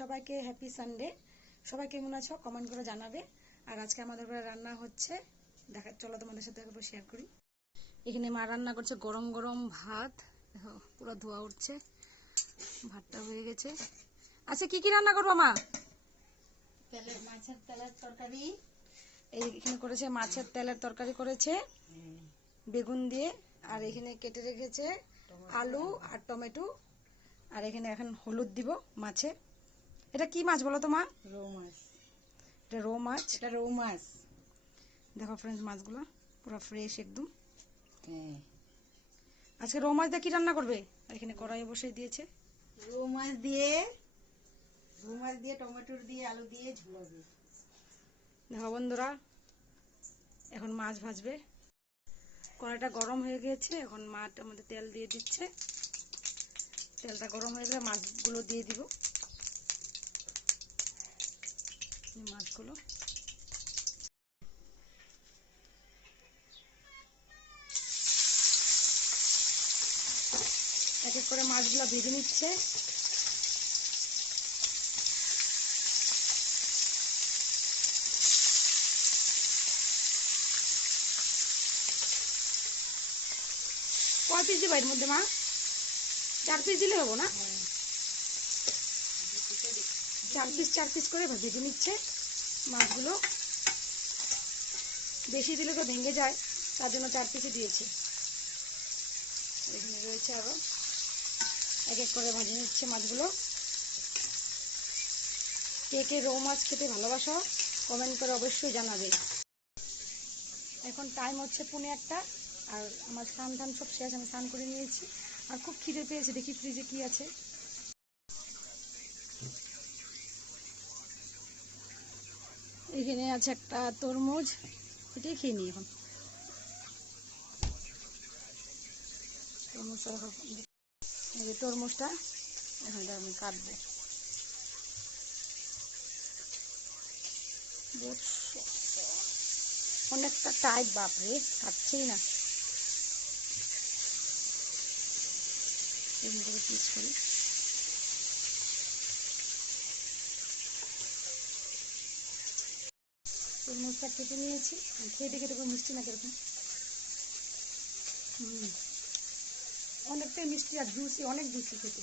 সবাইকে happy Sunday. সবাই কেমন আছো কমেন্ট করে জানাবে। আর আজকে আমাদের ঘরে রান্না হচ্ছে, চলো তোমাদের সাথে একবার শেয়ার করি। এখানে মা রান্না করছে গরম গরম ভাত, দেখো পুরো ধোয়া উঠছে, ভাতটা হয়ে গেছে। আচ্ছা কি কি রান্না করবো মা? মাছের তেলের তরকারি। এই এখানে করেছে মাছের তেলের তরকারি করেছে বেগুন দিয়ে, আর এখানে কেটে রেখেছে আলু আর টমেটো, আর এখানে এখন হলুদ দিব মাছে। এটা কি মাছ বলো তো মা? রৌ মাছ। এটা রৌ মাছ। এটা রৌ মাছ। দেখো ফ্রেন্ডস মাছগুলো পুরো ফ্রেশ একদম। হ্যাঁ, আজকে রৌ মাছ দিয়ে কি রান্না করবে? আর এখানে কড়াই বসিয়ে দিয়েছে। রৌ মাছ দিয়ে টমেটো দিয়ে আলু দিয়ে ঝোল হবে। দেখো বন্ধুরা, এখন মাছ ভাজবে। কড়াইটা গরম হয়ে গিয়েছে, এখন মাছটার মধ্যে তেল দিয়ে দিচ্ছে। তেলটা গরম হয়ে গেলে মাছগুলো দিয়ে দিব। মাছগুলো এক এক করে মাছগুলো ভেজে নিচ্ছে। কয় পিস দিবা এর মধ্যে মা? 4 পিস দিলে হবো না? 4 পিস করে ভেজে নিচ্ছে মাছগুলো। বেশি দিলে তো ভেঙে যায়, তার জন্য 4 পিসই দিয়েছে। এখানে রয়েছে আরো, এক এক করে ভেজে নিচ্ছে মাছগুলো। কে কে রৌ মাছ খেতে ভালোবাসো কমেন্ট করে অবশ্যই জানাবে। এখন টাইম হচ্ছে 1:45, আর আমার স্নান টান সব শেষ, আমি স্নান করে নিয়েছি। আর খুব খিদে পেয়েছে, দেখি ফ্রিজে কি আছে। এখানে আছে একটা তরমুজ, এটাই খেয়ে নিই এখন। তরমুজটা এখন এটা আমি কাটবো। অনেকটা টাইট, বাপরে কাটছেই না। এরকম করে পিস করি। তরমুজটা কেটে নিয়েছি, খেয়ে দেখে দেখো মিষ্টি না কিরকম। অনেকটাই মিষ্টি আর জুসি, অনেক জুসি খেতে।